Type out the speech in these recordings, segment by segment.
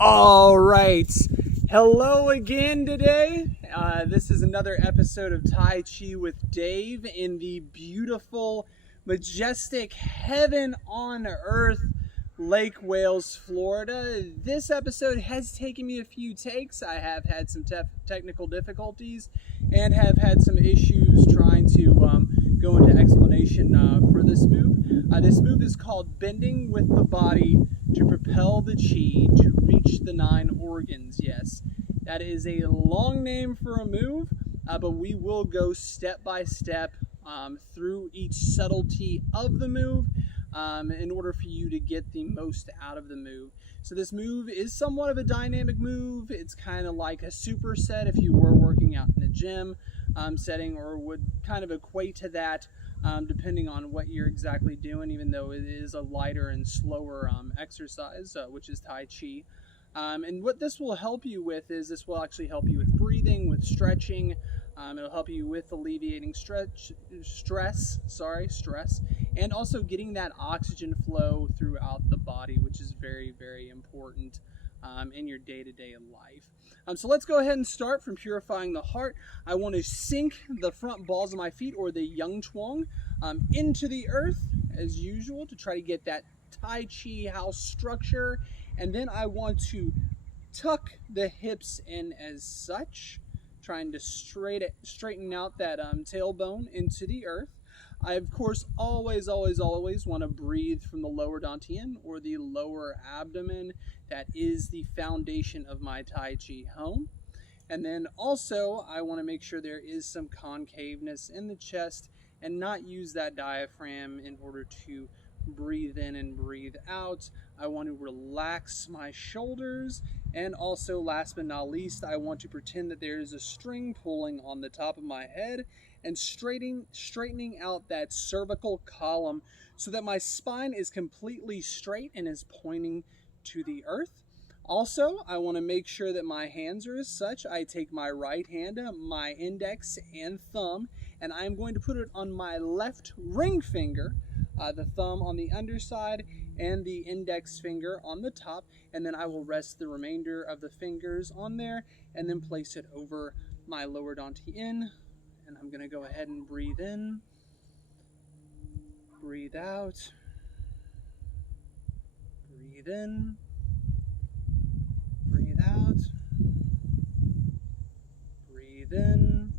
All right. Hello again today. This is another episode of Tai Chi with Dave in the beautiful, majestic, heaven on earth Lake Wales, Florida. This episode has taken me a few takes. I have had some technical difficulties and have had some issues trying to go into explanation for this move. This move is called Bending with the Body to Propel the Chi to Reach the 9 Organs. Yes, that is a long name for a move, but we will go step by step through each subtlety of the move in order for you to get the most out of the move. So this move is somewhat of a dynamic move. It's kind of like a superset if you were working out in a gym setting, or would kind of equate to that depending on what you're exactly doing, even though it is a lighter and slower exercise, which is Tai Chi. And what this will help you with is this will actually help you with breathing, with stretching. It'll help you with alleviating stress, and also getting that oxygen flow throughout the body, which is very, very important in your day-to-day life. So let's go ahead and start from purifying the heart. I want to sink the front balls of my feet, or the Yang Chuang, into the earth as usual to try to get that Tai Chi house structure. And then I want to tuck the hips in as such, trying to straighten out that tailbone into the earth. I, of course, always want to breathe from the lower dantian, or the lower abdomen. That is the foundation of my Tai Chi home. And then also, I want to make sure there is some concaveness in the chest and not use that diaphragm in order to breathe in and breathe out. I want to relax my shoulders, and also, last but not least, I want to pretend that there is a string pulling on the top of my head and straightening out that cervical column so that my spine is completely straight and is pointing to the earth. Also, I want to make sure that my hands are as such. I take my right hand, my index and thumb, and I'm going to put it on my left ring finger, the thumb on the underside and the index finger on the top, and then I will rest the remainder of the fingers on there and then place it over my lower dantian. And I'm going to go ahead and breathe in, breathe out, breathe in, breathe out, breathe in.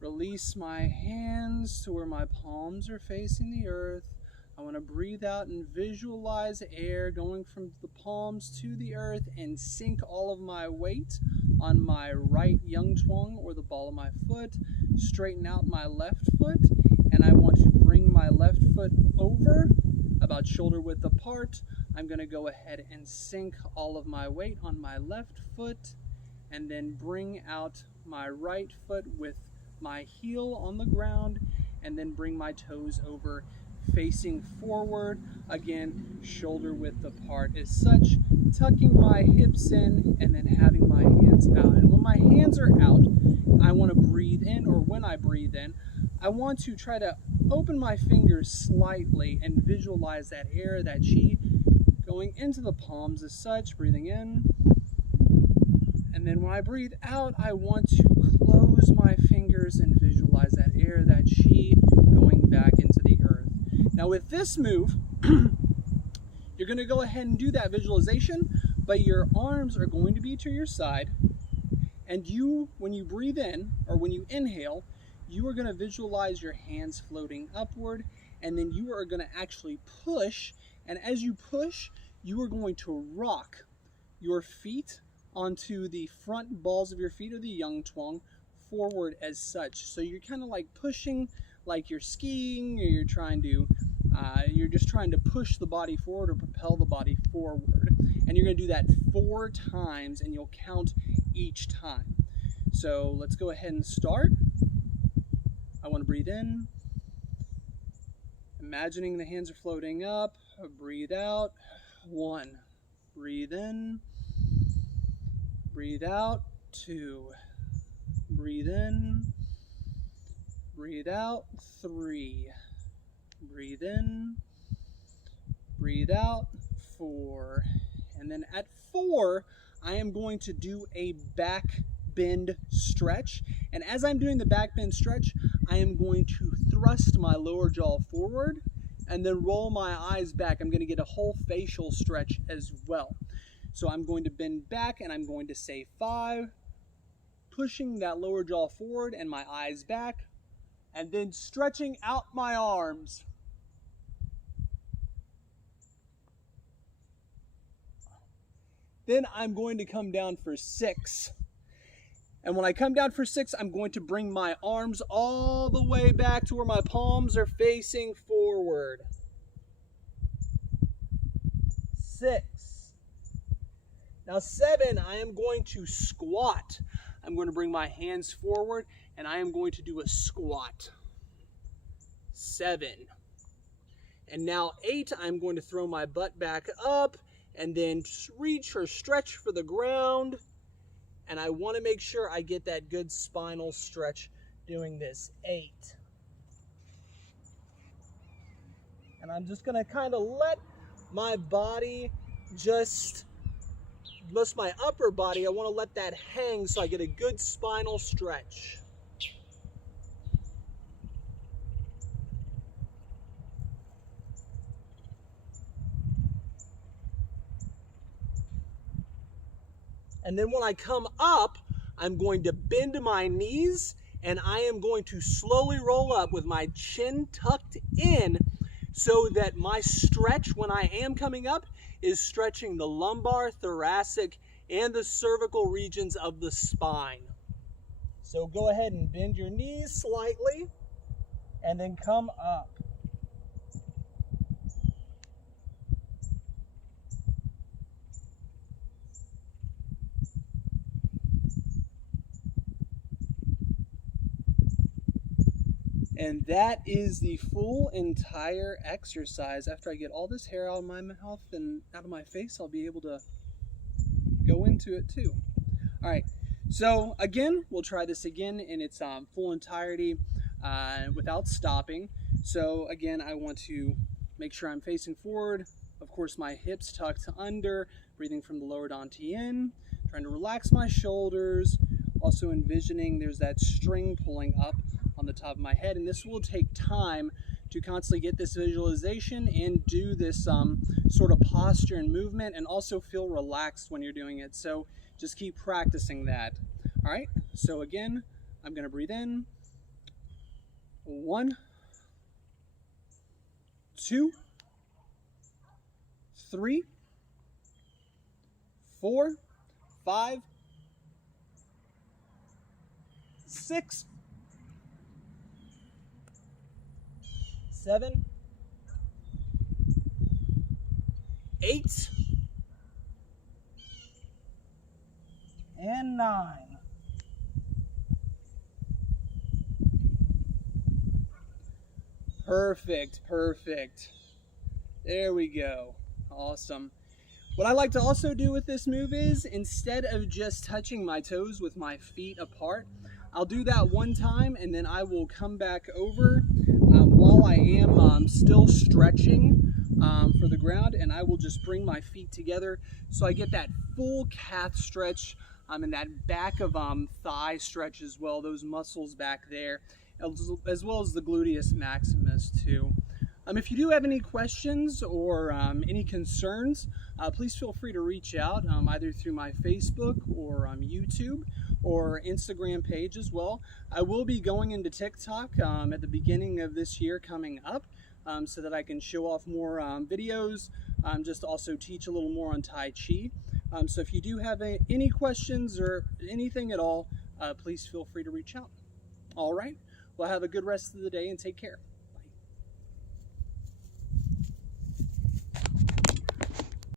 Release my hands to where my palms are facing the earth. I want to breathe out and visualize air going from the palms to the earth and sink all of my weight on my right Yang Chuang, or the ball of my foot. Straighten out my left foot, and I want to bring my left foot over about shoulder width apart. I'm going to go ahead and sink all of my weight on my left foot, and then bring out my right foot with my heel on the ground, and then bring my toes over facing forward, again shoulder width apart as such, tucking my hips in and then having my hands out. And when my hands are out, I want to breathe in, or when I breathe in, I want to try to open my fingers slightly and visualize that air, that chi, going into the palms as such, breathing in. And then when I breathe out, I want to close my fingers and visualize that air, that chi, going back into the earth. Now with this move, you're going to go ahead and do that visualization, but your arms are going to be to your side. And you, when you breathe in, or when you inhale, you are going to visualize your hands floating upward, and then you are going to actually push. And as you push, you are going to rock your feet onto the front balls of your feet, or the Yang Chuang, forward as such. So you're kind of like pushing like you're skiing, or you're just trying to push the body forward or propel the body forward. And you're going to do that 4 times, and you'll count each time. So let's go ahead and start. I want to breathe in, imagining the hands are floating up. Breathe out. 1. Breathe in. Breathe out. 2. Breathe in. Breathe out. 3. Breathe in. Breathe out. 4. And then at 4, I am going to do a back bend stretch. And as I'm doing the back bend stretch, I am going to thrust my lower jaw forward and then roll my eyes back. I'm going to get a whole facial stretch as well. So I'm going to bend back and I'm going to say 5, pushing that lower jaw forward and my eyes back, and then stretching out my arms. Then I'm going to come down for 6. And when I come down for 6, I'm going to bring my arms all the way back to where my palms are facing forward. 6. Now 7, I am going to squat. I'm going to bring my hands forward and I am going to do a squat. 7. And now 8, I'm going to throw my butt back up and then reach or stretch for the ground. And I want to make sure I get that good spinal stretch doing this. 8. And I'm just going to kind of let my body just my upper body, I want to let that hang so I get a good spinal stretch. And then when I come up, I'm going to bend my knees and I am going to slowly roll up with my chin tucked in so that my stretch when I am coming up is stretching the lumbar, thoracic, and the cervical regions of the spine. So go ahead and bend your knees slightly and then come up. And that is the full entire exercise. After I get all this hair out of my mouth and out of my face, I'll be able to go into it too. All right, so again, we'll try this again in its full entirety without stopping. So again, I want to make sure I'm facing forward. Of course, my hips tucked under, breathing from the lower dantian, trying to relax my shoulders, also envisioning there's that string pulling up on the top of my head, and this will take time to constantly get this visualization and do this sort of posture and movement, and also feel relaxed when you're doing it. So just keep practicing that. All right, so again, I'm going to breathe in. 1, 2, 3, 4, 5, 6, 7, 8, and 9. Perfect, perfect. There we go. Awesome. What I like to also do with this move is, instead of just touching my toes with my feet apart, I'll do that one time and then I will come back over while I am still stretching for the ground, and I will just bring my feet together so I get that full calf stretch and that back of thigh stretch as well, those muscles back there, as well as the gluteus maximus too. If you do have any questions or any concerns, please feel free to reach out either through my Facebook or YouTube or Instagram page as well. I will be going into TikTok at the beginning of this year coming up so that I can show off more videos, just also teach a little more on Tai Chi. So if you do have any questions or anything at all, please feel free to reach out. All right, well, have a good rest of the day and take care.